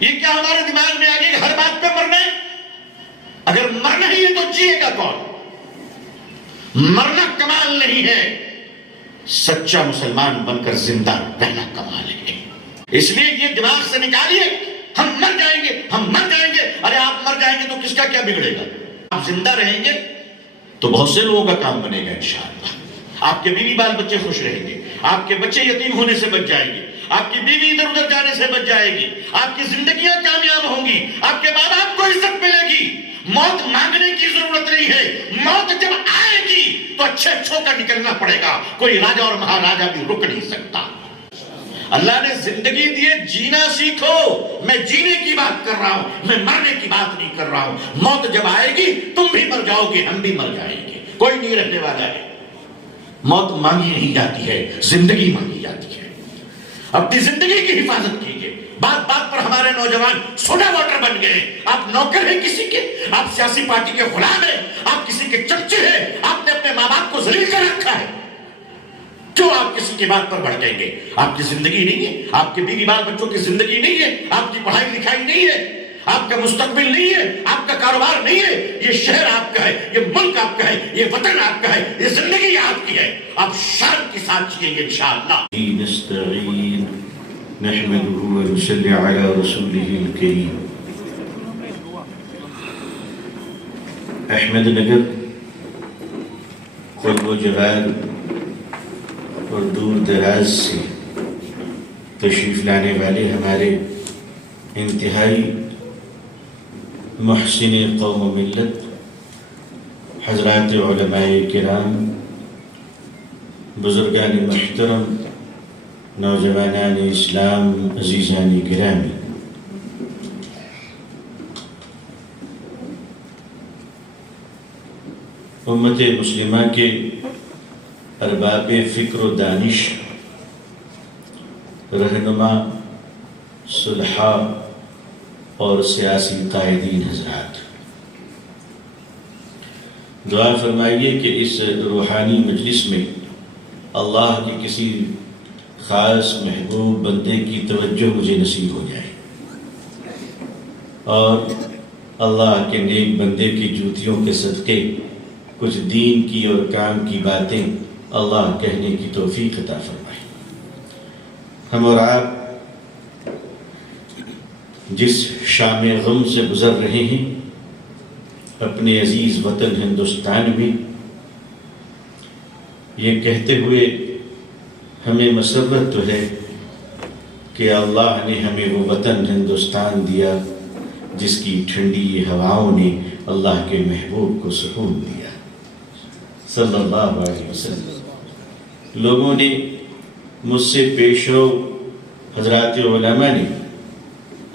یہ کیا ہمارے دماغ میں آگے ہر بات پہ مرنا ہے؟ اگر مرنا ہی ہے تو جیے گا کون؟ مرنا کمال نہیں ہے، سچا مسلمان بن کر زندہ رہنا کمال ہے۔ اس لیے یہ دماغ سے نکالیے ہم مر جائیں گے، ہم مر جائیں گے۔ ارے آپ مر جائیں گے تو کس کا کیا بگڑے گا؟ آپ زندہ رہیں گے تو بہت سے لوگوں کا کام بنے گا انشاءاللہ۔ آپ کے بیوی بال بچے خوش رہیں گے، آپ کے بچے یتیم ہونے سے بچ جائیں گے، آپ کی بیوی ادھر ادھر جانے سے بچ جائے گی، آپ کی زندگیاں کامیاب ہوں گی، آپ کے ماں باپ کو عزت ملے گی۔ موت مانگنے کی ضرورت نہیں ہے، موت جب آئے گی تو اچھے اچھوں کا نکلنا پڑے گا، کوئی راجا اور مہاراجا بھی رک نہیں سکتا۔ اللہ نے زندگی دیے، جینا سیکھو۔ میں جینے کی بات کر رہا ہوں، میں مرنے کی بات نہیں کر رہا ہوں۔ موت جب آئے گی تم بھی مر جاؤ گے، ہم بھی مر جائیں گے، کوئی نہیں رہنے والا ہے۔ موت مانگی نہیں جاتی ہے، زندگی مانگی جاتی ہے۔ اپنی زندگی کی حفاظت کیجئے۔ بات بات پر ہمارے نوجوان سوڈا واٹر بن گئے۔ آپ نوکر ہیں کسی کے، آپ سیاسی پارٹی کے غلام ہیں، آپ کسی کے چمچے ہیں، آپ نے اپنے ماں باپ کو ذلیل کر رکھا ہے۔ کیوں آپ کسی کی بات پر بھڑکیں گے؟ آپ کی زندگی نہیں ہے، آپ کے بیوی بال بچوں کی زندگی نہیں ہے، آپ کی پڑھائی لکھائی نہیں ہے، آپ کا مستقبل نہیں ہے، آپ کا کاروبار نہیں ہے۔ یہ شہر آپ کا ہے، یہ ملک آپ کا ہے، یہ وطن آپ کا ہے، یہ زندگی آپ کی ہے۔ آپ شان کے ساتھ جیئیں گے انشاءاللہ۔ نستعین نحمده ونصلي على رسوله الكريم۔ احمد نگر قرب و جوار اور دور دراز سے تشریف لانے والے ہمارے انتہائی محسن قوم و ملت حضرات علماء کرام، بزرگان محترم، نوجوانان اسلام، عزیزان گرامی، امت مسلمہ کے ارباب فکر و دانش، رہنما، صلحاء اور سیاسی قائدین حضرات، دعا فرمائیے کہ اس روحانی مجلس میں اللہ کی کسی خاص محبوب بندے کی توجہ مجھے نصیب ہو جائے، اور اللہ کے نیک بندے کی جوتیوں کے صدقے کچھ دین کی اور کام کی باتیں اللہ کہنے کی توفیق عطا فرمائے۔ ہم اور آپ جس شام غم سے گزر رہے ہیں اپنے عزیز وطن ہندوستان میں، یہ کہتے ہوئے ہمیں مسرت تو ہے کہ اللہ نے ہمیں وہ وطن ہندوستان دیا جس کی ٹھنڈی ہواؤں نے اللہ کے محبوب کو سکون دیا صلی اللہ علیہ وسلم۔ لوگوں نے مجھ سے پیشو حضرات علماء نے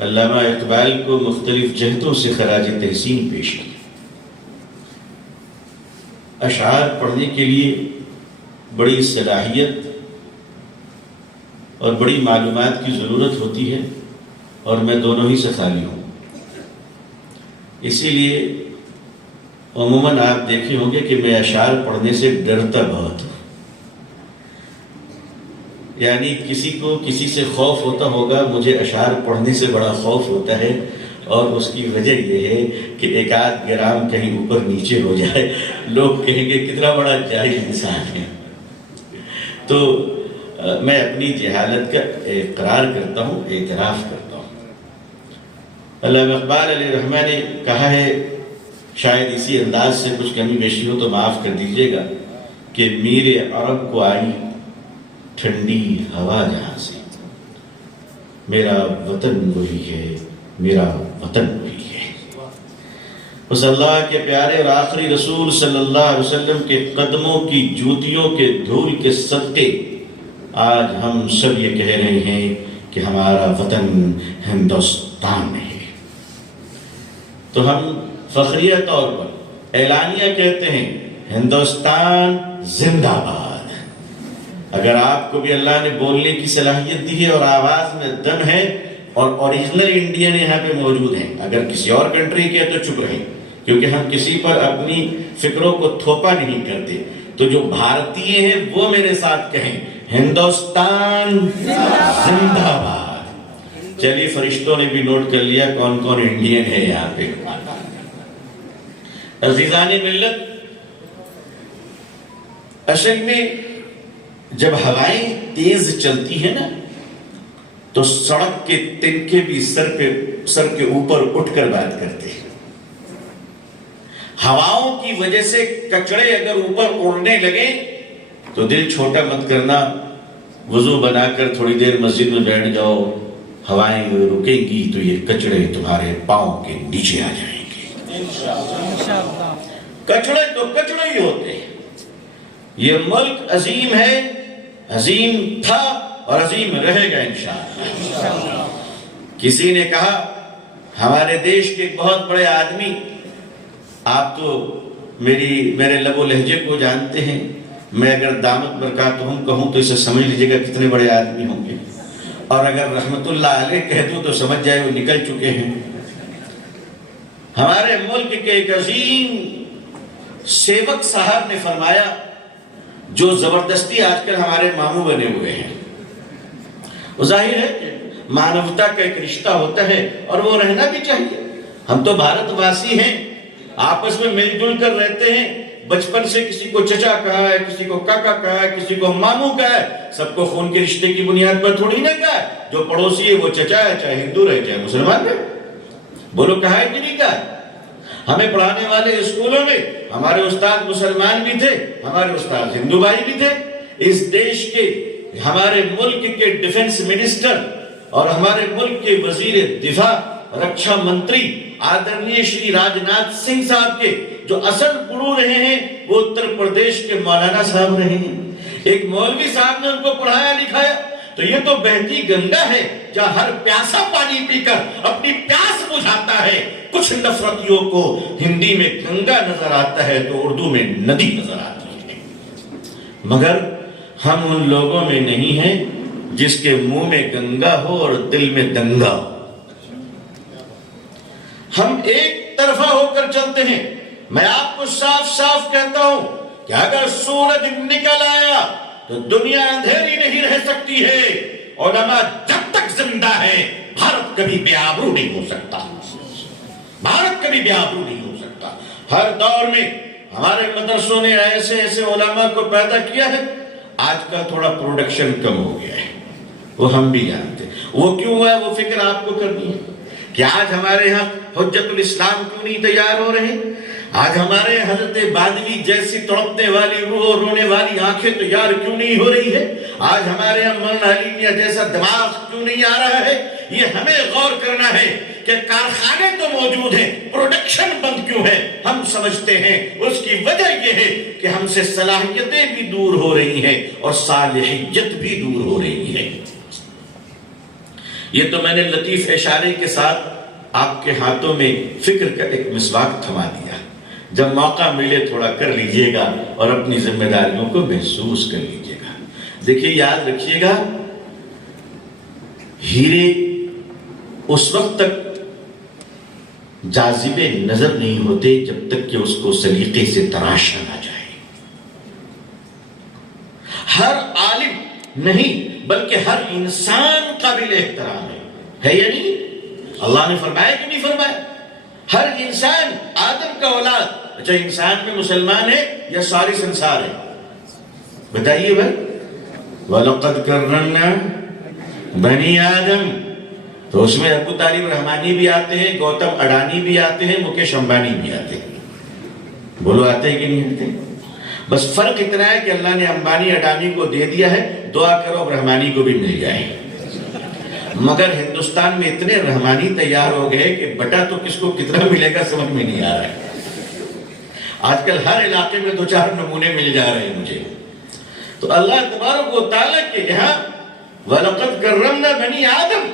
علامہ اقبال کو مختلف جہتوں سے خراج تحسین پیش کی۔ اشعار پڑھنے کے لیے بڑی صلاحیت اور بڑی معلومات کی ضرورت ہوتی ہے، اور میں دونوں ہی سے خالی ہوں۔ اسی لیے عموماً آپ دیکھے ہوں گے کہ میں اشعار پڑھنے سے ڈرتا بہت ہوں۔ یعنی کسی کو کسی سے خوف ہوتا ہوگا، مجھے اشعار پڑھنے سے بڑا خوف ہوتا ہے، اور اس کی وجہ یہ ہے کہ ایک آدھ گرام کہیں اوپر نیچے ہو جائے، لوگ کہیں گے کتنا بڑا جاہل انسان ہے۔ تو میں اپنی جہالت کا اقرار کرتا ہوں، اعتراف کرتا ہوں۔ علامہ اقبال علیہ الرحمہ نے کہا ہے، شاید اسی انداز سے کچھ کمی بیشی ہو تو معاف کر دیجیے گا، کہ میر عرب کو آئی ٹھنڈی ہوا جہاں سے، میرا وطن وہی ہے، میرا وطن وہی ہے۔ اس اللہ کے پیارے اور آخری رسول صلی اللہ علیہ وسلم کے قدموں کی جوتیوں کے دھول کے صدقے آج ہم سب یہ کہہ رہے ہیں کہ ہمارا وطن ہندوستان ہے۔ تو ہم فخریہ طور پر اعلانیہ کہتے ہیں، ہندوستان زندہ باد۔ اگر آپ کو بھی اللہ نے بولنے کی صلاحیت دی ہے اور آواز میں دم ہے، اور اوریجنل انڈین یہاں پہ موجود ہیں، اگر کسی اور کنٹری کے تو چپ رہیں، کیونکہ ہم کسی پر اپنی فکروں کو تھوپا نہیں کرتے۔ تو جو بھارتیہ ہیں وہ میرے ساتھ کہیں، ہندوستان زندہ باد۔ چلیے فرشتوں نے بھی نوٹ کر لیا کون کون انڈین ہے یہاں پہ. عزیزان ملت، اصل میں جب ہوائیں تیز چلتی ہیں نا تو سڑک کے تنکے بھی سر کے اوپر اٹھ کر بات کرتے ہیں. ہواؤں کی وجہ سے کچڑے اگر اوپر اڑنے لگے تو دل چھوٹا مت کرنا، وضو بنا کر تھوڑی دیر مسجد میں بیٹھ جاؤ، ہوائیں رکیں گی تو یہ کچڑے تمہارے پاؤں کے نیچے آ جائیں گے. کچڑے تو کچڑے ہی ہوتے ہیں. یہ ملک عظیم ہے، عظیم تھا اور عظیم رہے گا انشاءاللہ. کسی نے کہا ہمارے دیش کے ایک بہت بڑے آدمی، آپ تو میرے لب و لہجے کو جانتے ہیں، میں اگر دامت برکاتہم کہوں تو اسے سمجھ لیجئے گا کتنے بڑے آدمی ہوں گے، اور اگر رحمت اللہ علیہ کہہ دوں تو سمجھ جائے وہ نکل چکے ہیں. ہمارے ملک کے ایک عظیم سیوک صاحب نے فرمایا، جو زبردستی آج کل ہمارے ماموں بنے ہوئے ہیں، وہ ظاہر ہے کہ مانوتا کا ایک رشتہ ہوتا ہے اور وہ رہنا بھی چاہیے. ہم تو بھارت واسی ہیں، آپس میں مل جل کر رہتے ہیں. بچپن سے کسی کو چچا کہا ہے، کسی کو کاکا کہا ہے، کسی کو ماموں کہا ہے. سب کو خون کے رشتے کی بنیاد پر تھوڑی نہ کہا ہے. جو پڑوسی ہے وہ چچا ہے، چاہے ہندو رہے چاہے مسلمان رہے. بولو کہا ہے کہ نہیں کہا ہے؟ ہمیں پڑھانے والے اسکولوں میں ہمارے استاد مسلمان بھی تھے، ہمارے استاد ہندو بھائی بھی تھے. اس دیش کے، ہمارے ملک کے ڈیفنس منسٹر اور ہمارے ملک کے وزیر دفاع، رکشا منتری آدرنیہ شری راج ناتھ سنگھ صاحب کے جو اصل گرو رہے ہیں وہ اتر پردیش کے مولانا صاحب رہے ہیں. ایک مولوی صاحب نے ان کو پڑھایا لکھایا. تو یہ تو بہتی گنگا ہے جہاں ہر پیاسا پانی پی کر اپنی پیاس بجھاتا ہے. کچھ نفرتیوں کو ہندی میں گنگا نظر آتا ہے تو اردو میں ندی نظر آتی ہے. مگر ہم ان لوگوں میں نہیں ہیں جس کے منہ میں گنگا ہو اور دل میں دنگا ہو. ہم ایک طرفہ ہو کر چلتے ہیں. میں آپ کو صاف صاف کہتا ہوں کہ اگر سورج نکل آیا تو دنیا اندھیری نہیں رہ سکتی ہے. علماء جب تک زندہ ہے بھارت کبھی بے آبرو نہیں ہو سکتا. بھارت کبھی بے آبرو نہیں ہو سکتا. ہر دور میں ہمارے مدرسوں نے ایسے ایسے علماء کو پیدا کیا ہے. آج کل تھوڑا پروڈکشن کم ہو گیا ہے، وہ ہم بھی جانتے ہیں. وہ کیوں ہوا ہے وہ فکر آپ کو کرنی ہے کہ آج ہمارے ہاں حجت الاسلام کیوں نہیں تیار ہو رہے؟ آج ہمارے حضرت بادوی جیسی تڑپنے والی روح اور رونے والی آنکھیں تیار کیوں نہیں ہو رہی ہے؟ آج ہمارے یہاں مولانا علی میاں جیسا دماغ کیوں نہیں آ رہا ہے؟ یہ ہمیں غور کرنا ہے کہ کارخانے تو موجود ہیں، پروڈکشن بند کیوں ہے؟ ہم سمجھتے ہیں اس کی وجہ یہ ہے کہ ہم سے صلاحیتیں بھی دور ہو رہی ہیں اور صالحیت بھی دور ہو رہی ہے. یہ تو میں نے لطیف اشارے کے ساتھ آپ کے ہاتھوں میں فکر کا ایک مسواک تھما دیا. جب موقع ملے تھوڑا کر لیجئے گا اور اپنی ذمہ داریوں کو محسوس کر لیجئے گا. دیکھیے یاد رکھیے گا، ہیرے اس وقت تک جاذب نظر نہیں ہوتے جب تک کہ اس کو سلیقے سے تراشا نہ جائے. ہر عالم نہیں بلکہ ہر انسان قابل احترام ہے یا نہیں؟ اللہ نے فرمایا کہ نہیں فرمایا؟ ہر انسان آدم کا اولاد. اچھا انسان میں مسلمان ہے یا ساری سنسار ہے؟ بتائیے بھائی. وَلَقَدْ كَرَّمْنَا بَنِي آدم، تو اس میں ابو طالب رحمانی بھی آتے ہیں، گوتم اڈانی بھی آتے ہیں، مکیش امبانی بھی آتے ہیں. بولو آتے ہیں کہ نہیں آتے؟ بس فرق اتنا ہے کہ اللہ نے امبانی اڈانی کو دے دیا ہے، دعا کرو اب رحمانی کو بھی مل جائے. مگر ہندوستان میں اتنے رحمانی تیار ہو گئے کہ بٹا تو کس کو کتنا ملے گا سمجھ میں نہیں آ رہا ہے. آج کل ہر علاقے میں 2-4 نمونے مل جا رہے ہیں مجھے. تو اللہ تبارک و تعالیٰ کے یہاں وَلَقَدْ كَرَّمْنَا بَنِي آدم،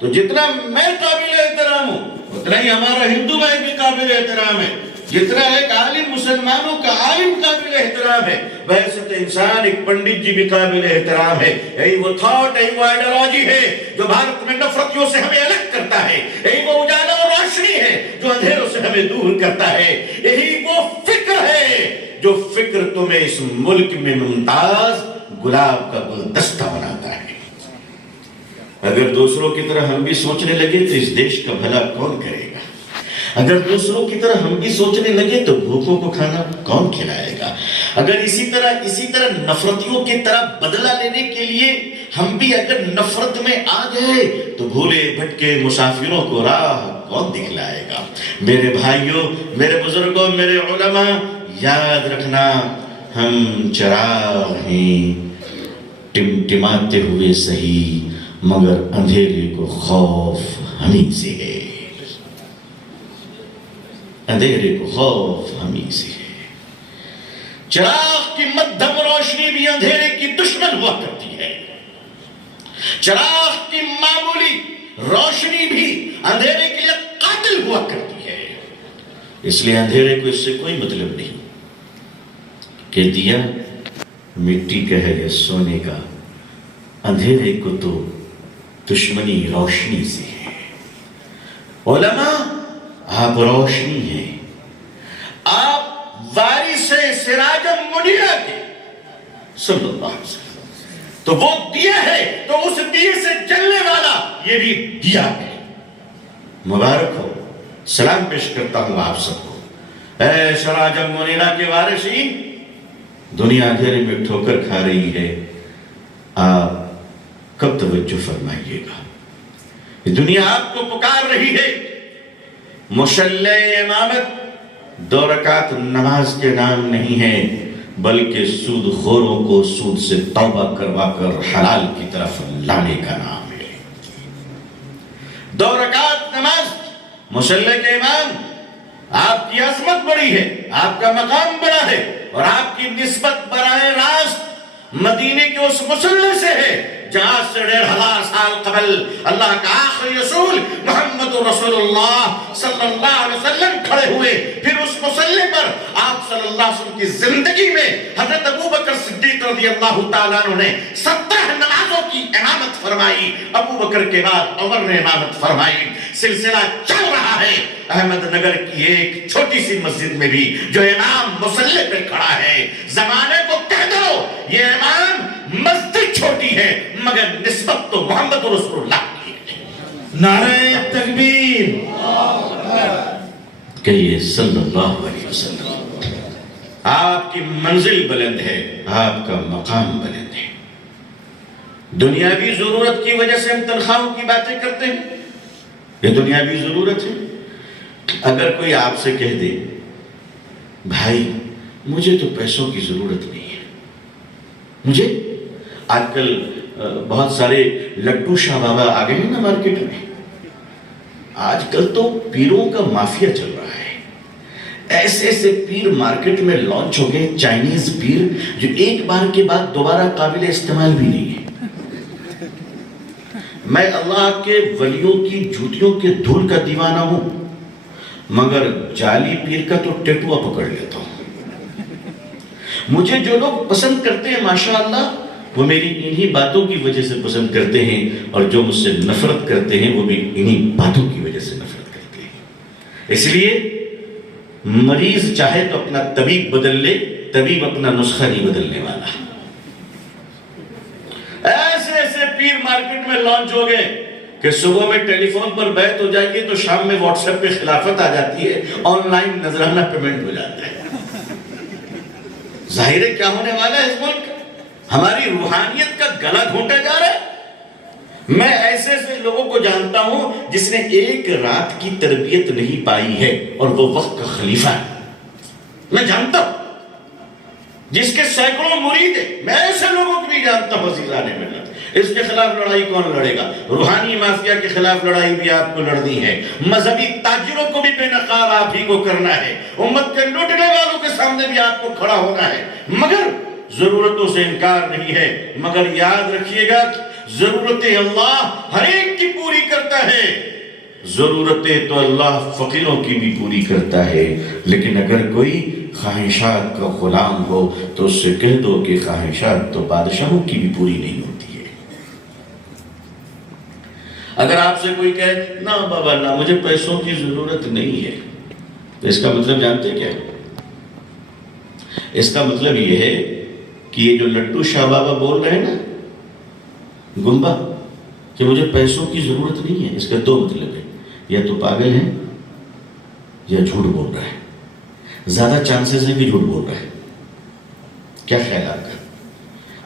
تو جتنا میں قابل احترام ہوں اتنا ہی ہمارا ہندو بھائی بھی قابل احترام ہے. جتنا ایک عالم مسلمانوں کا عالم قابل احترام ہے، ویسے تو انسان ایک پنڈت جی بھی قابل احترام ہے. یہی وہ تھاٹ، یہی وہ آئیڈیالوجی ہے جو بھارت میں نفرتیوں سے ہمیں الگ کرتا ہے. یہی وہ اجالا اور روشنی ہے جو اندھیروں سے ہمیں دور کرتا ہے. یہی وہ فکر ہے جو فکر تمہیں اس ملک میں ممتاز گلاب کا گلدستہ بناتا ہے. اگر دوسروں کی طرح ہم بھی سوچنے لگے تو اس دیش کا بھلا کون کرے گا؟ اگر دوسروں کی طرح ہم بھی سوچنے لگے تو بھوکوں کو کھانا کون کھلائے گا؟ اگر اسی طرح نفرتیوں کی طرح بدلہ لینے کے لیے ہم بھی اگر نفرت میں آ گئے تو بھولے بھٹکے مسافروں کو راہ کون دکھلائے گا؟ میرے بھائیوں، میرے بزرگوں، میرے علماء، یاد رکھنا ہم چراغ ہیں، ٹمٹماتے ہوئے صحیح، مگر اندھیرے کو خوف ہمیں سے ہے، اندھیرے کو خوف ہمیں سے ہے۔ چراغ کی مدھم روشنی بھی اندھیرے کی دشمن ہوا کرتی ہے، چراغ کی معمولی روشنی بھی اندھیرے کے لیے قاتل ہوا کرتی ہے۔ اس لیے اندھیرے کو اس سے کوئی مطلب نہیں کہ دیا مٹی کا ہے یا سونے کا، اندھیرے کو تو دشمنی روشنی سے ہے۔ علماء، آپ روشنی ہیں، آپ وارث سراج منیرہ کے صلی اللہ علیہ وسلم، تو وہ دیا ہے تو اس دیے سے جلنے والا یہ بھی دیا ہے۔ مبارک ہو، سلام پیش کرتا ہوں آپ سب کو۔ اے سراج منیرہ کے وارثین، دنیا اندھیرے میں ٹھوکر کھا رہی ہے، آپ کب توجہ فرمائیے گا؟ یہ دنیا آپ کو پکار رہی ہے۔ مصلی امامت 2 رکعت نماز کے نام نہیں ہے، بلکہ سود خوروں کو سود سے توبہ کروا کر حلال کی طرف لانے کا نام ہے۔ 2 رکعت نماز، مصلی کے امام، آپ کی عظمت بڑی ہے، آپ کا مقام بڑا ہے، اور آپ کی نسبت براہ راست مدینے کے اس مصلی سے ہے جہاں سے 1500 سال قبل اللہ کا آخری رسول محمد رسول اللہ صلی اللہ علیہ وسلم کھڑے ہوئے۔ پھر اس مصلی پر آپ صلی اللہ علیہ وسلم کی زندگی میں حضرت ابوبکر صدیق رضی اللہ تعالیٰ عنہ نے 17 نمازوں کی امامت فرمائی، ابوبکر کے بعد عمر نے امامت فرمائی۔ سلسلہ چل رہا ہے۔ احمد نگر کی ایک چھوٹی سی مسجد میں بھی جو امام مصلی پہ کھڑا ہے، زمانے کو کہہ دو یہ امام مسجد چھوٹی ہے مگر نسبت تو محمد رسول اللہ کی ہے۔ نعرہ تکبیر، کہیے صلی اللہ علیہ وسلم۔ آپ کی منزل بلند ہے، آپ کا مقام بلند ہے۔ دنیاوی ضرورت کی وجہ سے ہم تنخواہوں کی باتیں کرتے ہیں، یہ دنیاوی ضرورت ہے۔ اگر کوئی آپ سے کہہ دے بھائی مجھے تو پیسوں کی ضرورت نہیں ہے، مجھے آج کل بہت سارے لٹو شاہ بابا آ گئے ہیں نا مارکیٹ میں، آج کل تو پیروں کا مافیا چل رہا ہے، ایسے ایسے پیر مارکیٹ میں لانچ ہو گئے، چائنیز پیر جو ایک بار کے بعد دوبارہ قابل استعمال بھی نہیں ہے۔ میں اللہ کے ولیوں کی جوتیوں کے دھول کا دیوانہ ہوں، مگر جعلی پیر کا تو ٹیٹوا پکڑ لیتا ہوں۔ مجھے جو لوگ پسند کرتے ہیں ماشاءاللہ وہ میری انہی باتوں کی وجہ سے پسند کرتے ہیں، اور جو مجھ سے نفرت کرتے ہیں وہ بھی انہی باتوں کی وجہ سے نفرت کرتے ہیں۔ اس لیے مریض چاہے تو اپنا طبیب بدل لے، طبیب اپنا نسخہ نہیں بدلنے والا۔ ایسے ایسے پیر مارکیٹ میں لانچ ہو گئے کہ صبح میں ٹیلی فون پر بیعت ہو جائے گی تو شام میں واٹس ایپ پہ خلافت آ جاتی ہے، آن لائن نذرانہ پیمنٹ ہو جاتا ہے۔ ظاہر ہے کیا ہونے والا ہے اس ملک؟ ہماری روحانیت کا گلا گھونٹا جا رہا ہے۔ میں ایسے ایسے لوگوں کو جانتا ہوں جس نے ایک رات کی تربیت نہیں پائی ہے اور وہ وقت کا خلیفہ ہے۔ میں جانتا ہوں جس کے سینکڑوں مرید ہیں، میں ایسے لوگوں کو بھی جانتا ہوں عزیزان ملت۔ اس کے خلاف لڑائی کون لڑے گا؟ روحانی مافیا کے خلاف لڑائی بھی آپ کو لڑنی ہے، مذہبی تاجروں کو بھی بے نقاب آپ ہی کو کرنا ہے، امت کے لوٹنے والوں کے سامنے بھی آپ کو کھڑا ہونا ہے، مگر ضرورتوں سے انکار نہیں ہے۔ مگر یاد رکھیے گا ضرورتیں اللہ ہر ایک کی پوری کرتا ہے، ضرورتیں تو اللہ فقیروں کی بھی پوری کرتا ہے، لیکن اگر کوئی خواہشات کا غلام ہو تو اس سے کہہ دو کہ خواہشات تو بادشاہوں کی بھی پوری نہیں ہوتی ہے۔ اگر آپ سے کوئی کہے نہ بابا نہ مجھے پیسوں کی ضرورت نہیں ہے، تو اس کا مطلب جانتے کیا ہے؟ اس کا مطلب یہ ہے کہ یہ جو لٹو شاہ بابا بول رہے ہیں نا، گنبا کہ مجھے پیسوں کی ضرورت نہیں ہے، اس کا دو مطلب ہے، یا تو پاگل ہے یا جھوٹ بول رہا ہے۔ زیادہ چانسز ہے کہ جھوٹ بول رہا ہے۔ کیا خیال ہے آپ کا؟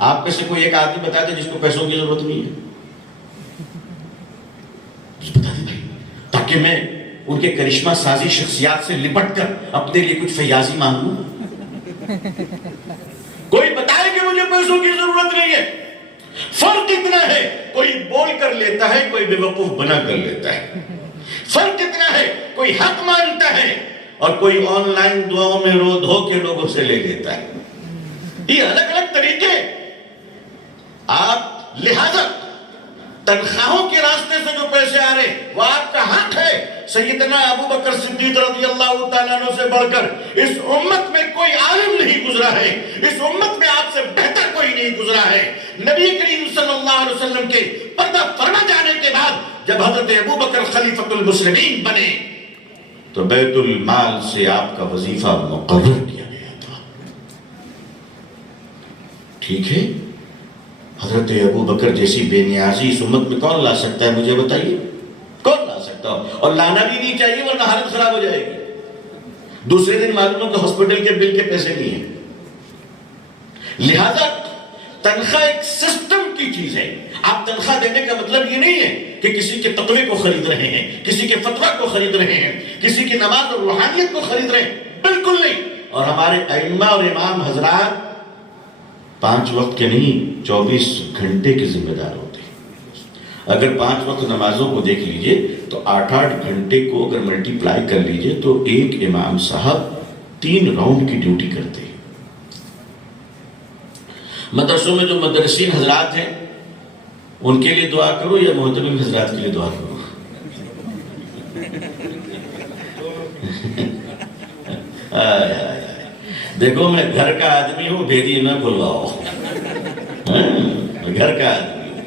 آپ میں سے کوئی ایک آدمی بتا دے جس کو پیسوں کی ضرورت نہیں ہے، بتا دے بھائی، تاکہ میں ان کے کرشمہ سازی شخصیات سے لپٹ کر اپنے لیے کچھ فیاضی مانگوں۔ کوئی بتائے کہ مجھے پیسوں کی ضرورت نہیں ہے۔ فرق اتنا ہے، کوئی بول کر لیتا ہے، کوئی بے وقوف بنا کر لیتا ہے۔ فرق اتنا ہے، کوئی حق مانتا ہے اور کوئی آن لائن دعاؤں میں رو دھو کے لوگوں سے لے لیتا ہے۔ یہ الگ الگ طریقے۔ آپ لہذا تنخواہوں کے راستے سے جو پیسے آ رہے وہ آپ کا حق ہے۔ سیدنا ابو بکر صدیق رضی اللہ تعالیٰ عنہ سے بڑھ کر اس امت میں کوئی عالم نہیں گزرا ہے، اس امت میں آپ سے بہتر کوئی نہیں گزرا ہے۔ نبی کریم صلی اللہ علیہ وسلم کے پردہ فرما جانے کے بعد جب حضرت ابو بکر خلیفۃ المسلمین بنے تو بیت المال سے آپ کا وظیفہ مقرر کیا گیا تھا۔ ٹھیک ہے، حضرت ابو بکر جیسی بے نیازی اس امت میں کون لا سکتا ہے؟ مجھے بتائیے، کون لا سکتا ہو؟ اور لانا بھی نہیں چاہیے ورنہ حالت خراب ہو جائے گی۔ دوسرے دن معلوم ہو کہ ہاسپٹل کے بل کے پیسے نہیں ہیں۔ لہذا تنخواہ ایک سسٹم کی چیز ہے۔ آپ تنخواہ دینے کا مطلب یہ نہیں ہے کہ کسی کے تقوی کو خرید رہے ہیں، کسی کے فتویٰ کو خرید رہے ہیں، کسی کی نماز اور روحانیت کو خرید رہے ہیں، بالکل نہیں۔ اور ہمارے ائمہ اور امام حضرات 5 وقت کے نہیں 24 گھنٹے کے ذمہ دار ہوتے ہیں۔ اگر 5 وقت نمازوں کو دیکھ لیجئے تو 8 گھنٹے کو اگر ملٹی پلائی کر لیجئے تو ایک امام صاحب 3 راؤنڈ کی ڈیوٹی کرتے ہیں۔ مدرسوں میں جو مدرسین حضرات ہیں ان کے لیے دعا کرو یا محترم حضرات کے لیے دعا کرو؟ دیکھو میں گھر کا آدمی ہوں، بھیدی نہ بلواؤ۔ میں گھر کا آدمی ہوں،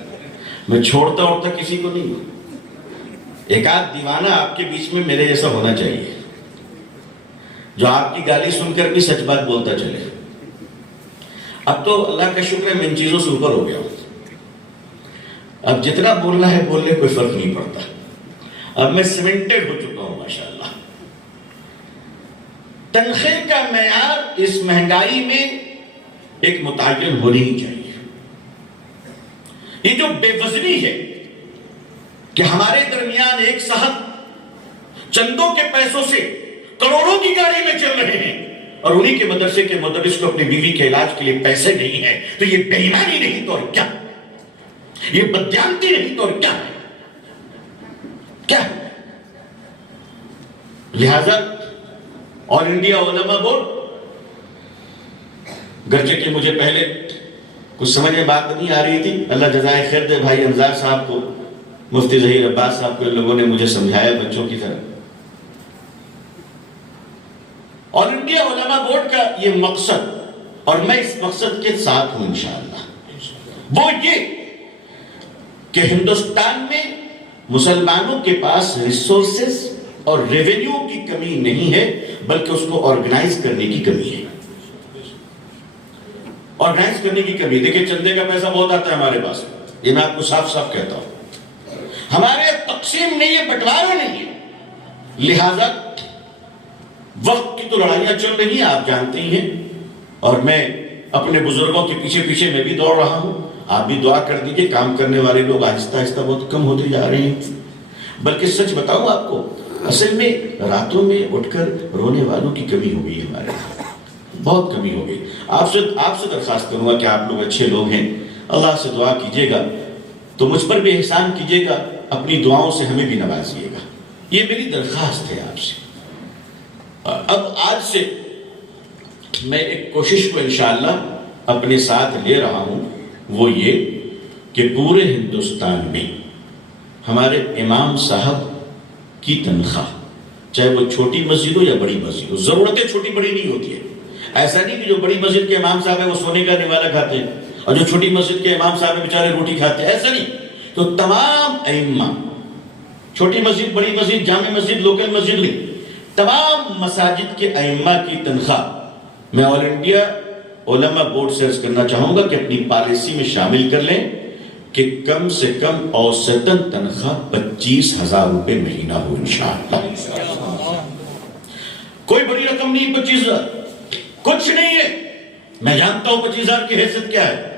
میں چھوڑتا اڑتا کسی کو نہیں ہوں۔ ایک آدھ دیوانہ آپ کے بیچ میں میرے جیسا ہونا چاہیے جو آپ کی گالی سن کر بھی سچ بات بولتا چلے۔ اب تو اللہ کا شکر ہے میں ان چیزوں سے اوپر ہو گیا ہوں۔ اب جتنا بولنا ہے بولنے کوئی فرق نہیں پڑتا۔ اب میں سیمنٹڈ ہو چکا ہوں ماشاءاللہ۔ تنخواہ کا معیار اس مہنگائی میں ایک متعین ہونی ہی چاہیے۔ یہ جو بے وزنی ہے کہ ہمارے درمیان ایک صاحب چندوں کے پیسوں سے کروڑوں کی گاڑی میں چل رہے ہیں اور انہی کے مدرسے کے مدرس کو اپنی بیوی کے علاج کے لیے پیسے نہیں ہیں، تو یہ بے ایمانی نہیں تو اور کیا؟ یہ بددیانتی نہیں تو اور کیا ہے؟ کیا ہے؟ لہذا آل انڈیا علماء بورڈ، گرچہ کہ مجھے پہلے کچھ سمجھ میں بات نہیں آ رہی تھی، اللہ جزائے خیر دے بھائی انصار صاحب کو، مفتی ظہیر عباس صاحب کو، ان لوگوں نے مجھے سمجھایا بچوں کی طرح۔ آل انڈیا علماء بورڈ کا یہ مقصد، اور میں اس مقصد کے ساتھ ہوں انشاءاللہ، وہ یہ کہ ہندوستان میں مسلمانوں کے پاس ریسورسز اور ریونیو کی کمی نہیں ہے، بلکہ اس کو آرگنائز کرنے کی کمی ہے۔ آرگنائز کرنے کی کمی، دیکھیں چندے کا پیسہ بہت آتا ہے ہمارے پاس، یہ میں آپ کو صاف صاف کہتا ہوں۔ ہمارے تقسیم نہیں ہے، بٹوارا نہیں ہے، لہذا وقت کی تو لڑائیاں چل رہی ہیں، آپ جانتے ہی ہیں، اور میں اپنے بزرگوں کے پیچھے پیچھے میں بھی دوڑ رہا ہوں۔ آپ بھی دعا کر دیجئے، کام کرنے والے لوگ آہستہ آہستہ بہت کم ہوتے جا رہے ہیں۔ بلکہ سچ بتاؤں آپ کو، اصل میں راتوں میں اٹھ کر رونے والوں کی کمی ہو گئی ہمارے یہاں، بہت کمی ہو گئی۔ آپ سے درخواست کروں گا کہ آپ لوگ اچھے لوگ ہیں، اللہ سے دعا کیجئے گا تو مجھ پر بھی احسان کیجئے گا، اپنی دعاؤں سے ہمیں بھی نوازیے گا، یہ میری درخواست ہے آپ سے۔ اب آج سے میں ایک کوشش کو انشاءاللہ اپنے ساتھ لے رہا ہوں، وہ یہ کہ پورے ہندوستان میں ہمارے امام صاحب کی تنخواہ، چاہے وہ چھوٹی مسجد ہو یا بڑی مسجد ہو، ضرورتیں چھوٹی بڑی نہیں ہوتی ہے۔ ایسا نہیں کہ جو بڑی مسجد کے امام صاحب ہیں وہ سونے کا نوالا کھاتے ہیں اور جو چھوٹی مسجد کے امام صاحب ہیں بیچارے روٹی کھاتے ہیں، ایسا نہیں۔ تو تمام ائمہ، چھوٹی مسجد، بڑی مسجد، جامع مسجد، لوکل مسجد نہیں، تمام مساجد کے ائمہ کی تنخواہ میں آل انڈیا علماء بورڈ سے عرض کرنا چاہوں گا کہ اپنی پالیسی میں شامل کر لیں کہ کم سے کم اوسطاً تنخواہ 25,000 روپے مہینہ ہو انشاءاللہ۔ کوئی بڑی رقم نہیں 25,000، کچھ نہیں ہے۔ میں جانتا ہوں 25,000 کی حیثیت کیا ہے،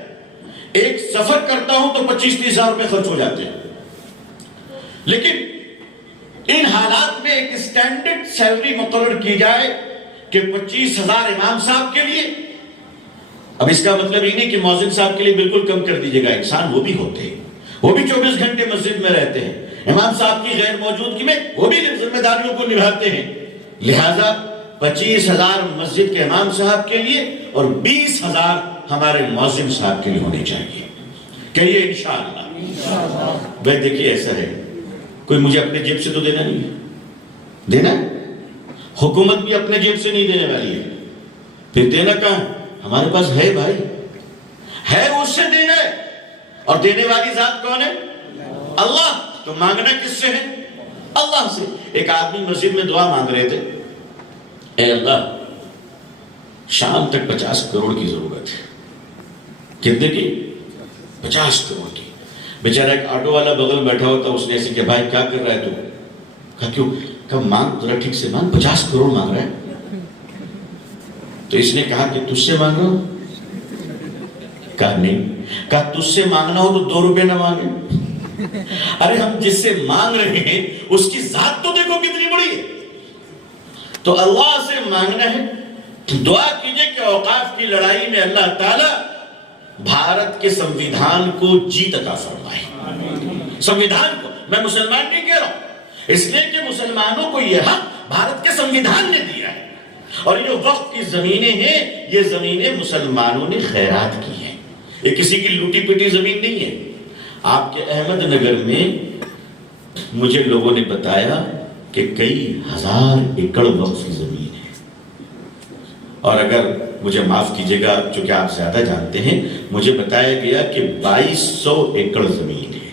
ایک سفر کرتا ہوں تو 25-30,000 روپے خرچ ہو جاتے ہیں، لیکن ان حالات میں ایک سٹینڈرڈ سیلری مقرر کی جائے کہ 25,000 امام صاحب کے لیے۔ اب اس کا مطلب یہ نہیں کہ مؤذن صاحب کے لیے بالکل کم کر دیجیے گا، انسان وہ بھی ہوتے ہیں، وہ بھی 24 گھنٹے مسجد میں رہتے ہیں، امام صاحب کی غیر موجودگی میں وہ بھی ذمہ داریوں کو نبھاتے ہیں، لہٰذا 25,000 مسجد کے امام صاحب کے لیے اور 20,000 ہمارے مؤذن صاحب کے لیے ہونے چاہیے، کہیے انشاءاللہ۔ بھائی دیکھیے ایسا ہے، کوئی مجھے اپنے جیب سے تو دینا نہیں ہے، دینا حکومت بھی اپنے جیب سے نہیں دینے والی ہے، پھر دینا کہاں؟ ہمارے پاس ہے بھائی، ہے اس سے دینا ہے، اور دینے والی ذات کون ہے؟ اللہ۔ تو مانگنا کس سے ہے؟ اللہ سے۔ ایک آدمی مسجد میں دعا مانگ رہے تھے، اے اللہ شام تک 50 کروڑ کی ضرورت ہے۔ کتنے کی؟ 50 کروڑ کی۔ بیچارہ ایک آٹو والا بغل بیٹھا ہوا تھا، اس نے ایسے کہ بھائی کیا کر رہا ہے تو؟ کہا کیوں؟ کہا مانگ ذرا ٹھیک سے مانگ، 50 کروڑ مانگ رہا ہے۔ تو اس نے کہا کہ تجھ سے مانگ رہا ہوں؟ کہا نہیں۔ کہا تجھ سے مانگنا ہو تو 2 روپے نہ مانگے۔ ارے ہم جس سے مانگ رہے ہیں اس کی ذات تو دیکھو کتنی بڑی ہے۔ تو اللہ سے مانگنا ہے، دعا کیجئے کہ اوقاف کی لڑائی میں اللہ تعالیٰ بھارت کے سنویدھان کو جیت عطا فرمائے۔ سنویدھان کو، میں مسلمان نہیں کہہ رہا ہوں، اس لیے کہ مسلمانوں کو یہ حق بھارت کے سنویدھان نے دیا ہے، اور یہ وقت کی زمینیں ہیں، یہ زمینیں مسلمانوں نے خیرات کی ہیں، یہ کسی کی لوٹی پیٹی زمین نہیں ہے۔ آپ کے احمد نگر میں مجھے لوگوں نے بتایا کہ کئی ہزار ایکڑ وقف کی زمین ہے، اور اگر مجھے معاف کیجئے گا چونکہ آپ زیادہ جانتے ہیں، مجھے بتایا گیا کہ 2200 ایکڑ زمین ہے۔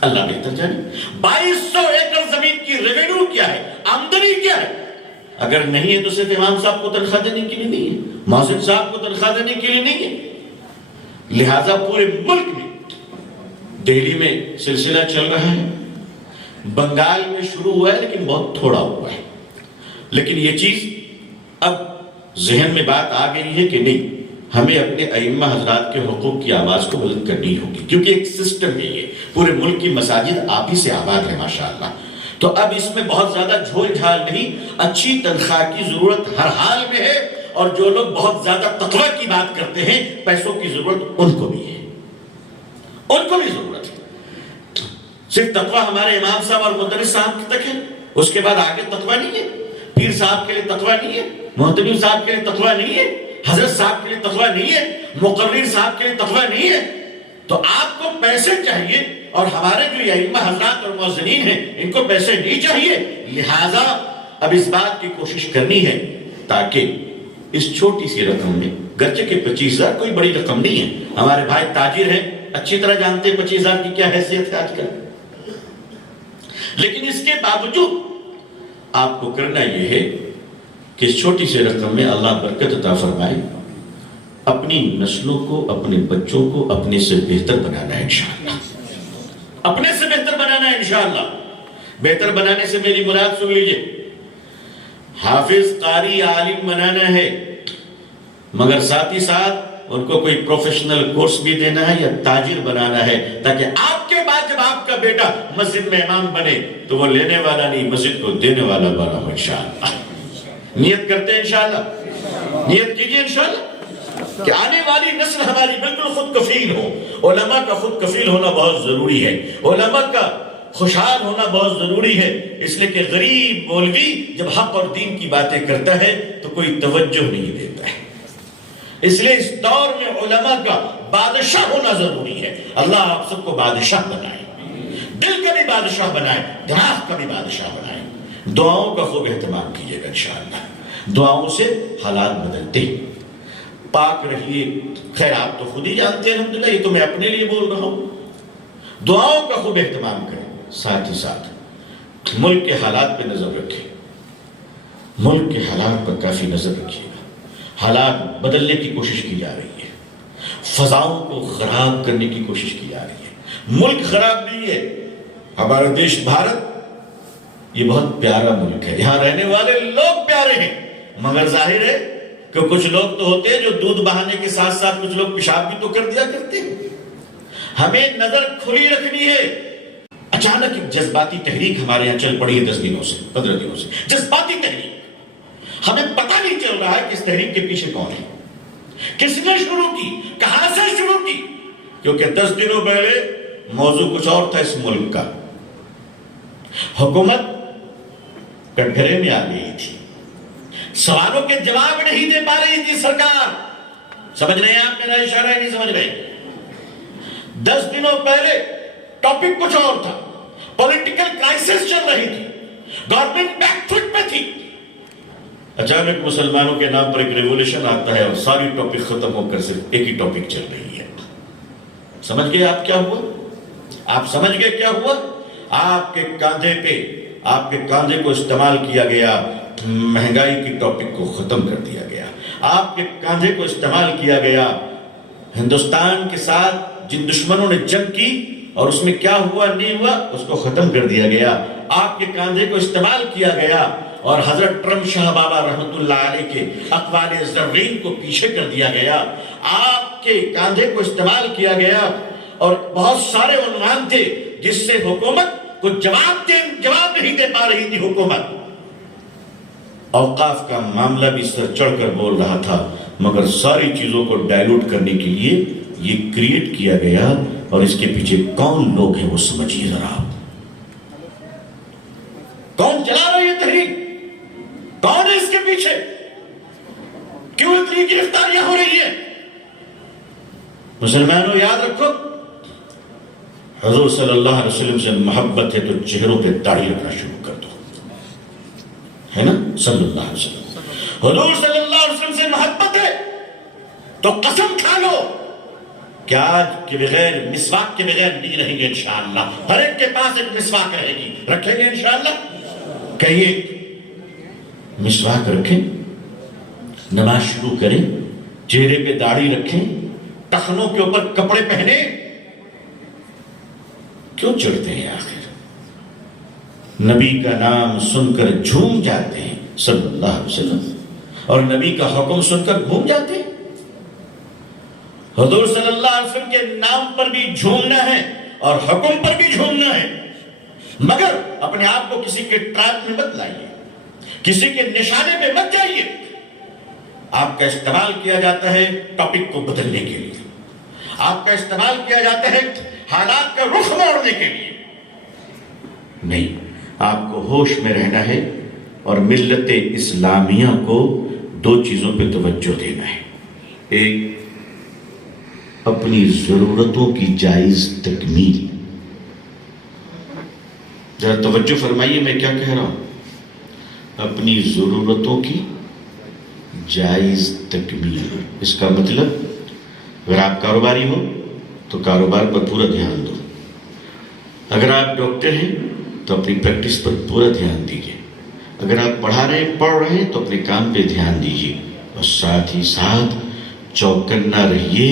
اللہ بہتر جانے 2200 ایکڑ زمین کی ریونیو کیا ہے، آمدنی کیا ہے۔ اگر نہیں ہے تو صرف امام صاحب کو تنخواہ دینے کے لیے نہیں ہے، مؤذن صاحب کو تنخواہ دینے کے لیے نہیں ہے، لہٰذا پورے ملک میں، دہلی میں سلسلہ چل رہا ہے، بنگال میں شروع ہوا ہے لیکن بہت تھوڑا ہوا ہے، لیکن یہ چیز اب ذہن میں بات آ گئی ہے کہ نہیں، ہمیں اپنے ائمہ حضرات کے حقوق کی آواز کو بلند کرنی ہوگی، کیونکہ ایک سسٹم ہے، یہ پورے ملک کی مساجد آپ ہی سے آباد ہے ماشاءاللہ۔ تو اب اس میں بہت زیادہ جھول جھال نہیں، اچھی تنخواہ کی ضرورت ہر حال میں ہے، اور جو لوگ بہت زیادہ تقوی کی بات کرتے ہیں، پیسوں کی ضرورت ان کو بھی ہے، ان کو بھی ضرورت ہے۔ صرف تقوی ہمارے امام صاحب اور مدرس صاحب تک ہے، اس کے بعد آگے تقوی نہیں ہے، پیر صاحب کے لیے تقوی نہیں ہے، محتمم صاحب کے لیے تقوی نہیں ہے، حضرت صاحب کے لیے تقوی نہیں ہے، مقرر صاحب کے لیے تقوی نہیں ہے۔ تو آپ کو پیسے چاہیے، اور ہمارے جو ائمہ حضرات اور مؤذنین ہیں ان کو پیسے نہیں چاہیے، لہٰذا اب اس بات کی کوشش کرنی ہے تاکہ اس چھوٹی سی رقم میں، گرچہ کہ 25,000 کوئی بڑی رقم نہیں ہے، ہمارے بھائی تاجر ہیں اچھی طرح جانتے ہیں 25,000 کی کیا حیثیت ہے آج کل، لیکن اس کے باوجود آپ کو کرنا یہ ہے کہ اس چھوٹی سی رقم میں اللہ برکت عطا فرمائے، اپنی نسلوں کو، اپنے بچوں کو اپنے سے بہتر بنانا ہے انشاءاللہ، اپنے سے بہتر بنانا ہے انشاءاللہ۔ بہتر بنانے سے میری مراد سن لیجئے، حافظ قاری عالم بنانا ہے، مگر ساتھ ہی ساتھ ان کو کوئی پروفیشنل کورس بھی دینا ہے یا تاجر بنانا ہے، تاکہ آپ کے بعد جب آپ کا بیٹا مسجد میں امام بنے تو وہ لینے والا نہیں، مسجد کو دینے والا بنا ہو انشاءاللہ۔ نیت کرتے ہیں انشاءاللہ، نیت کیجئے انشاءاللہ کہ آنے والی نسل ہماری بالکل خود کفیل ہو۔ علماء کا خود کفیل ہونا بہت ضروری ہے، علماء کا خوشحال ہونا بہت ضروری ہے، اس لیے کہ غریب مولوی جب حق اور دین کی باتیں کرتا ہے تو کوئی توجہ نہیں دیتا ہے، اس لیے اس دور میں علماء کا بادشاہ ہونا ضروری ہے۔ اللہ آپ سب کو بادشاہ بنائے، دل کا بھی بادشاہ بنائے، دماغ کا بھی بادشاہ بنائے۔ دعاؤں کا خوب اہتمام کیجئے گا انشاءاللہ، دعاؤں سے حالات بدلتے ہیں، پاک رہیے۔ خیر آپ تو خود ہی جانتے ہیں الحمدللہ، یہ تو میں اپنے لیے بول رہا ہوں، دعاؤں کا خوب اہتمام کریں، ساتھ ہی ساتھ ملک کے حالات پہ نظر رکھیں، ملک کے حالات پر کافی نظر رکھیے گا، حالات بدلنے کی کوشش کی جا رہی ہے، فضاؤں کو خراب کرنے کی کوشش کی جا رہی ہے۔ ملک خراب نہیں ہے، ہمارا دیش بھارت یہ بہت پیارا ملک ہے، یہاں رہنے والے لوگ پیارے ہیں، مگر ظاہر ہے کہ کچھ لوگ تو ہوتے ہیں جو دودھ بہانے کے ساتھ ساتھ کچھ لوگ پیشاب بھی تو کر دیا کرتے ہیں۔ ہمیں نظر کھلی رکھنی ہے۔ اچانک ایک جذباتی تحریک ہمارے یہاں چل پڑی ہے 10 دنوں سے، 15 دنوں سے، جذباتی تحریک۔ ہمیں پتہ نہیں چل رہا ہے کہ اس تحریک کے پیچھے کون ہے، کس نے شروع کی، کہاں سے شروع کی، کیونکہ 10 دنوں پہلے موضوع کچھ اور تھا اس ملک کا۔ حکومت کٹگرے میں آ گئی تھی، سوالوں کے جواب نہیں دے پا رہی تھی سرکار۔ سمجھ رہے ہیں آپ میرا اشارہ ہے؟ نہیں سمجھ رہے؟ 10 دنوں پہلے ٹاپک کچھ اور تھا، پولیٹیکل کرائسس چل رہی تھی، گورنمنٹ بیک فٹ پہ تھی۔ اچانک مسلمانوں کے نام پر ایک ریولیوشن آتا ہے اور ساری ٹاپک ختم ہو کر صرف ایک ہی ٹاپک چل رہی ہے۔ سمجھ گئے آپ کیا ہوا؟ آپ سمجھ گئے کیا ہوا؟ آپ کے کاندھے پہ، آپ کے کاندھے کو استعمال کیا گیا، مہنگائی کی ٹاپک کو ختم کر دیا گیا۔ آپ کے کاندھے کو استعمال کیا گیا، ہندوستان کے ساتھ جن دشمنوں نے جنگ کی اور اس میں کیا ہوا نہیں ہوا اس کو ختم کر دیا گیا۔ آپ کے کاندھے کو استعمال کیا گیا اور حضرت ٹرمپ شاہ بابا رحمت اللہ علیہ کے اقوال زرین کو پیچھے کر دیا گیا۔ آپ کے کاندھے کو استعمال کیا گیا اور بہت سارے عنوان تھے جس سے حکومت کو جواب نہیں دے پا رہی تھی۔ حکومت اوقاف کا معاملہ بھی سر چڑھ کر بول رہا تھا، مگر ساری چیزوں کو ڈائلوٹ کرنے کے لیے یہ کریٹ کیا گیا، اور اس کے پیچھے کون لوگ ہیں وہ سمجھیے ذرا۔ کون چلا رہا ہے یہ تحریک؟ کون ہے اس کے پیچھے؟ کیوں اتنی گرفتاریاں ہو رہی ہیں؟ مسلمانوں یاد رکھو، حضور صلی اللہ علیہ وسلم سے محبت ہے تو چہروں پہ داڑھی رکھنا شروع کر دو، ہے نا؟ صلی اللہ علیہ وسلم، حضور صلی اللہ علیہ وسلم سے محبت ہے تو قسم کھا لو کہ آج کے بغیر مسواک کے بغیر نہیں رہیں گے انشاءاللہ۔ ہر ایک کے پاس ایک مسواک رہے گی، رکھیں گے انشاءاللہ؟ کہیے مسواک رکھیں، نماز شروع کریں، چہرے پہ داڑھی رکھیں، ٹخنوں کے اوپر کپڑے پہنے، کیوں چڑھتے ہیں آخر؟ نبی کا نام سن کر جھوم جاتے ہیں صلی اللہ علیہ وسلم، اور نبی کا حکم سن کر گھوم جاتے ہیں۔ حضور صلی اللہ علیہ وسلم کے نام پر بھی جھومنا ہے اور حکم پر بھی جھومنا ہے، مگر اپنے آپ کو کسی کے ٹریپ میں مت لائیے، کسی کے نشانے پہ مت جائیے۔ آپ کا استعمال کیا جاتا ہے ٹاپک کو بدلنے کے لیے، آپ کا استعمال کیا جاتا ہے حالات کا رخ موڑنے کے لیے۔ نہیں، آپ کو ہوش میں رہنا ہے اور ملت اسلامیہ کو 2 چیزوں پہ توجہ دینا ہے۔ ایک، اپنی ضرورتوں کی جائز تکمیل۔ ذرا توجہ فرمائیے میں کیا کہہ رہا ہوں، اپنی ضرورتوں کی جائز تکمیل۔ اس کا مطلب اگر آپ کاروباری ہو تو کاروبار پر پورا دھیان دو، اگر آپ ڈاکٹر ہیں تو اپنی پریکٹس پر پورا دھیان دیجیے، اگر آپ پڑھ رہے ہیں تو اپنے کام پہ دھیان دیجیے، اور ساتھ ہی ساتھ چوکنا رہیے۔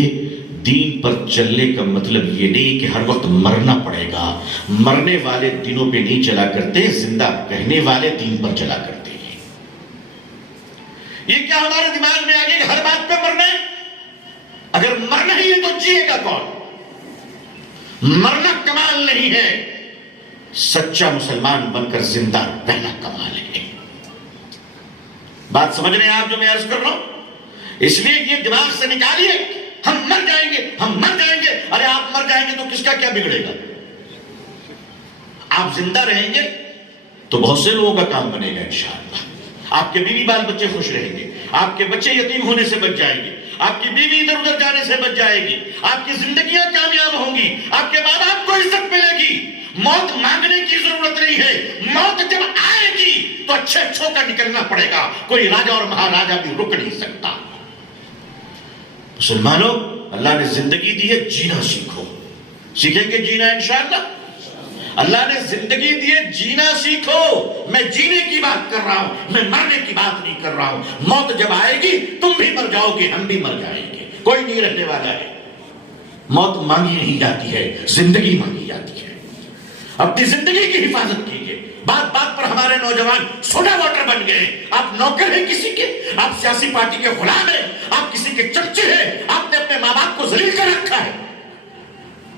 دین پر چلنے کا مطلب یہ نہیں کہ ہر وقت مرنا پڑے گا، مرنے والے دینوں پہ نہیں چلا کرتے، زندہ رہنے والے دین پر چلا کرتے ہیں۔ یہ کیا ہمارے دماغ میں آ گیا کہ ہر بات پہ مرنا ہے؟ اگر مرنا ہی ہے تو جیے گا کون؟ مرنا کمال نہیں ہے، سچا مسلمان بن کر زندہ رہنا کمال ہے۔ بات سمجھ رہے ہیں آپ جو میں عرض کر رہا ہوں؟ اس لیے یہ دماغ سے نکالیے، ہم مر جائیں گے، ہم مر جائیں گے۔ ارے آپ مر جائیں گے تو کس کا کیا بگڑے گا؟ آپ زندہ رہیں گے تو بہت سے لوگوں کا کام بنے گا انشاءاللہ۔ آپ کے بیوی بال بچے خوش رہیں گے، آپ کے بچے یتیم ہونے سے بچ جائیں گے، آپ کی بیوی ادھر ادھر جانے سے بچ جائے گی، آپ کی زندگیاں کامیاب ہوں گی، آپ کے ماں باپ کو عزت ملے گی۔ موت مانگنے کی ضرورت نہیں ہے، موت جب آئے گی تو اچھوں کا نکلنا پڑے گا، کوئی راجہ اور مہاراجہ بھی رک نہیں سکتا۔ مسلمانوں، اللہ نے زندگی دی ہے، جینا سیکھو۔ سیکھیں گے جینا انشاءاللہ؟ اللہ نے زندگی دی ہے، جینا سیکھو۔ میں جینے کی بات کر رہا ہوں، میں مرنے کی بات نہیں کر رہا ہوں۔ موت جب آئے گی تم بھی مر جاؤ گے، ہم بھی مر جائیں گے، کوئی نہیں رہنے والا ہے۔ موت مانگی نہیں جاتی ہے، زندگی مانگی جاتی ہے۔ اپنی زندگی کی حفاظت کیجئے۔ بات بات پر ہمارے نوجوان سوڈا واٹر بن گئے۔ آپ نوکر ہیں کسی کے، آپ سیاسی پارٹی کے غلام ہیں، آپ کسی کے چمچے ہیں، آپ نے اپنے ماں باپ کو ذلیل کر رکھا ہے۔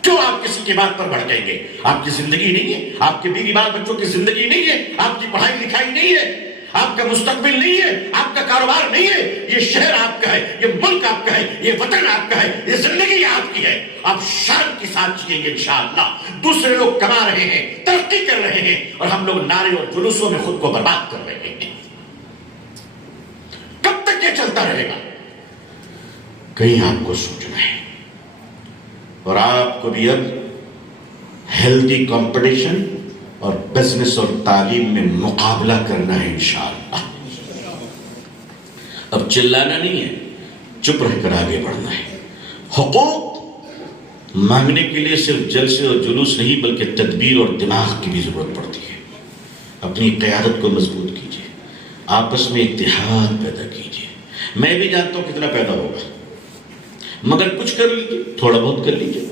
کیوں آپ کسی کی بات پر بڑھ جائیں گے؟ آپ کی زندگی نہیں ہے، آپ کے بیوی بال بچوں کی زندگی نہیں ہے، آپ کی پڑھائی لکھائی نہیں ہے، آپ کا مستقبل نہیں ہے، آپ کا کاروبار نہیں ہے۔ یہ شہر آپ کا ہے، یہ ملک آپ کا ہے، یہ وطن آپ کا ہے، یہ زندگی آپ کی ہے۔ آپ شان کے ساتھ جیئیں گے انشاءاللہ۔ دوسرے لوگ کما رہے ہیں، ترقی کر رہے ہیں، اور ہم لوگ نعرے اور جلوسوں میں خود کو برباد کر رہے ہیں۔ کب تک یہ چلتا رہے گا؟ کہیں آپ کو سوچنا ہے، اور آپ کو بھی اب ہیلدی کمپٹیشن اور بزنس اور تعلیم میں مقابلہ کرنا ہے انشاءاللہ۔ اب چلانا نہیں ہے، چپ رہ کر آگے بڑھنا ہے۔ حقوق مانگنے کے لیے صرف جلسے اور جلوس نہیں بلکہ تدبیر اور دماغ کی بھی ضرورت پڑتی ہے۔ اپنی قیادت کو مضبوط کیجیے، آپس میں اتحاد پیدا کیجیے۔ میں بھی جانتا ہوں کتنا پیدا ہوگا، مگر کچھ کر لیجیے، تھوڑا بہت کر لیجیے۔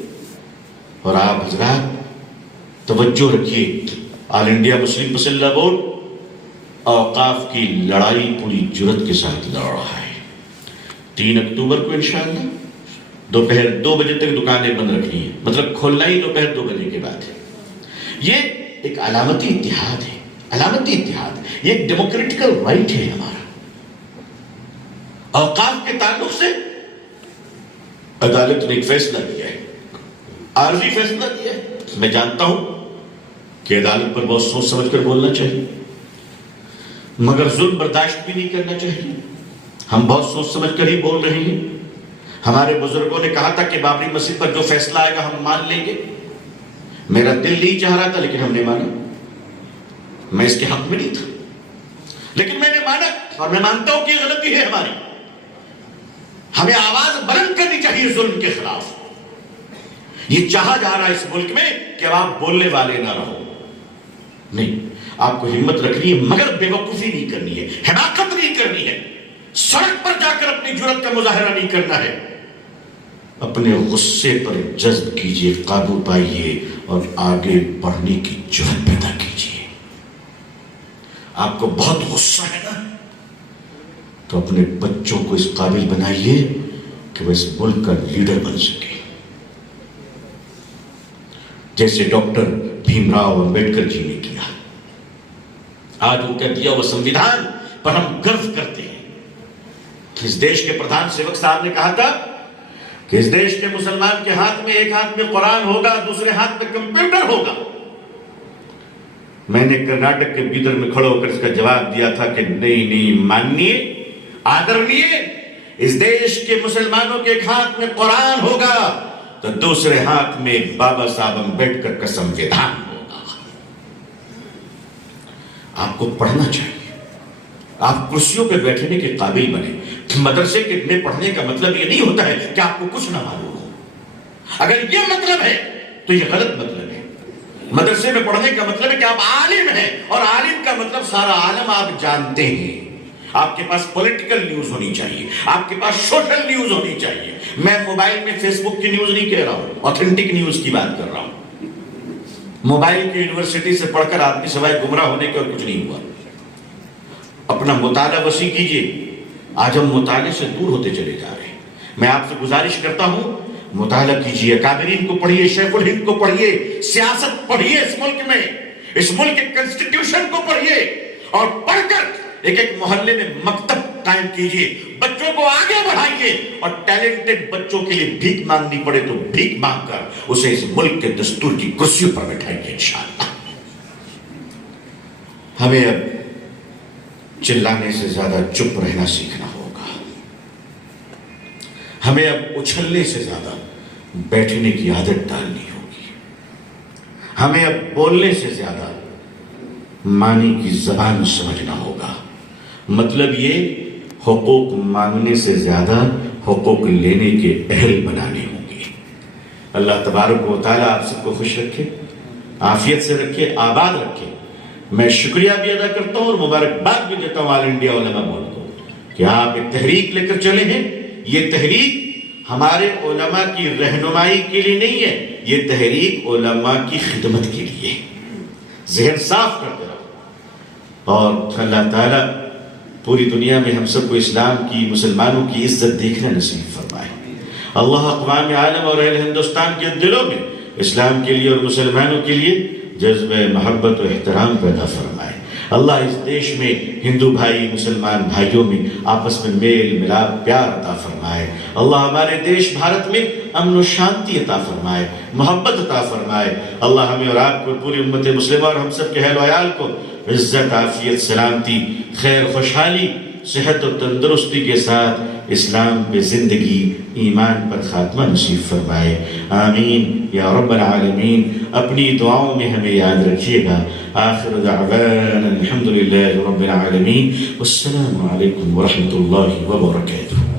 اور آپ حضرات توجہ رکھیے، آل انڈیا مسلم پسندہ بورڈ اوقاف کی لڑائی پوری جرت کے ساتھ لڑ رہا ہے۔ 3 اکتوبر کو انشاءاللہ دوپہر 2 بجے تک دکانیں بند رکھنی ہیں، مطلب کھولنا ہی دوپہر 2 بجے کے بعد ہے۔ یہ ایک علامتی اتحاد ہے، علامتی اتحاد، یہ ایک ڈیموکریٹیکل رائٹ ہے ہمارا۔ اوقاف کے تعلق سے عدالت نے ایک فیصلہ دیا ہے، عارضی فیصلہ دیا ہے۔ میں جانتا ہوں کہ عدالت پر بہت سوچ سمجھ کر بولنا چاہیے، مگر ظلم برداشت بھی نہیں کرنا چاہیے۔ ہم بہت سوچ سمجھ کر ہی بول رہے ہیں۔ ہمارے بزرگوں نے کہا تھا کہ بابری مسجد پر جو فیصلہ آئے گا ہم مان لیں گے۔ میرا دل نہیں چاہ رہا تھا لیکن ہم نے مانا۔ میں اس کے حق میں نہیں تھا لیکن میں نے مانا، اور میں مانتا ہوں کہ یہ غلطی ہے ہماری۔ ہمیں آواز بلند کرنی چاہیے ظلم کے خلاف۔ یہ چاہا جا رہا ہے اس ملک میں کہ اب آپ بولنے والے نہ رہو، نہیں، آپ کو ہمت رکھنی ہے مگر بے وقوفی نہیں کرنی ہے، حماقت نہیں کرنی ہے، سڑک پر جا کر اپنی جرأت کا مظاہرہ نہیں کرنا ہے۔ اپنے غصے پر جذب کیجئے، قابو پائیے اور آگے بڑھنے کی جرأت پیدا کیجئے۔ آپ کو بہت غصہ ہے نا، تو اپنے بچوں کو اس قابل بنائیے کہ وہ اس ملک کا لیڈر بن سکے، جیسے ڈاکٹر بھیم راؤ امبیڈکر جی نے کیا۔ آج ان کا دیا وہ سنویدھان پر ہم گرو کرتے ہیں۔ اس دیش کے پردھان سیوک صاحب نے کہا تھا کہ اس دیش کے مسلمان کے ہاتھ میں ایک ہاتھ میں قرآن ہوگا، دوسرے ہاتھ میں کمپیوٹر ہوگا۔ میں نے کرناٹک کے بیدر میں کھڑا ہو کر اس کا جواب دیا تھا کہ نہیں مانیے، آدرنیے، اس دیش کے مسلمانوں کے ایک ہاتھ میں قرآن ہوگا تو دوسرے ہاتھ میں بابا صاحب امبیڈکر کا سنویدھان ہوگا۔ آپ کو پڑھنا چاہیے، آپ کرسیوں پہ بیٹھنے کے قابل بنے۔ مدرسے میں پڑھنے کا مطلب یہ نہیں ہوتا ہے کہ آپ کو کچھ نہ معلوم ہو۔ اگر یہ مطلب ہے تو یہ غلط مطلب ہے۔ مدرسے میں پڑھنے کا مطلب ہے کہ آپ عالم ہیں، اور عالم کا مطلب سارا عالم آپ جانتے ہیں۔ آپ کے پاس پولیٹیکل نیوز ہونی چاہیے، آپ کے پاس سوشل نیوز ہونی چاہیے۔ میں موبائل میں فیس بک کی نیوز نہیں کہہ رہا ہوں، آتھینٹک نیوز کی بات کر رہا ہوں۔ موبائل کی یونیورسٹی سے پڑھ کر آدمی سوائے گمراہ ہونے کے اور کچھ نہیں ہوا۔ اپنا مطالعہ وسیع کیجئے۔ آج ہم مطالعے سے دور ہوتے چلے جا رہے ہیں۔ میں آپ سے گزارش کرتا ہوں، مطالعہ کیجئے، اکابرین کو پڑھیے، شیخ الہند کو پڑھیے، سیاست پڑھیے، اس ملک میں اس ملک کے کنسٹیٹیوشن کو پڑھیے، اور پڑھ کر ایک ایک محلے میں مکتب قائم کیجئے، بچوں کو آگے بڑھائیے، اور ٹیلنٹڈ بچوں کے لیے بھیک مانگنی پڑے تو بھیک مانگ کر اسے اس ملک کے دستور کی کرسیوں پر بٹھائیے انشاءاللہ۔ ہمیں اب چلانے سے زیادہ چپ رہنا سیکھنا ہوگا۔ ہمیں اب اچھلنے سے زیادہ بیٹھنے کی عادت ڈالنی ہوگی۔ ہمیں اب بولنے سے زیادہ معنی کی زبان سمجھنا ہوگا۔ مطلب یہ، حقوق مانگنے سے زیادہ حقوق لینے کے اہل بنانے ہوں گے۔ اللہ تبارک و تعالیٰ آپ سب کو خوش رکھے، عافیت سے رکھے، آباد رکھے۔ میں شکریہ بھی ادا کرتا ہوں اور مبارکباد بھی دیتا ہوں آل انڈیا علماء بورڈ کو کہ آپ ایک تحریک لے کر چلے ہیں۔ یہ تحریک ہمارے علماء کی رہنمائی کے لیے نہیں ہے، یہ تحریک علماء کی خدمت کے لیے. ذہن صاف کرتے رہو. اور اللہ تعالیٰ پوری دنیا میں ہم سب کو اسلام کی، مسلمانوں کی عزت دیکھنا نصیب فرمائے. اللہ اقوام عالم اور اہل ہندوستان کے دلوں میں اسلام کے لیے اور مسلمانوں کے لیے جذبہ محبت و احترام پیدا فرمائے. اللہ اس دیش میں ہندو بھائی مسلمان بھائیوں میں آپس میں میل ملاپ پیار عطا فرمائے. اللہ ہمارے دیش بھارت میں امن و شانتی عطا فرمائے، محبت عطا فرمائے. اللہ ہمیں اور آپ کو، پوری امت مسلمہ اور ہم سب کے اہل و عیال کو عزت، عافیت، سلامتی، خیر، خوشحالی، صحت و تندرستی کے ساتھ اسلام پہ زندگی، ایمان پر خاتمہ نصیب فرمائے. آمین یا رب العالمین. اپنی دعاؤں میں ہمیں یاد رکھیے گا. آخر دعوانا الحمدللہ رب العالمین. والسلام علیکم ورحمۃ اللہ وبرکاتہ.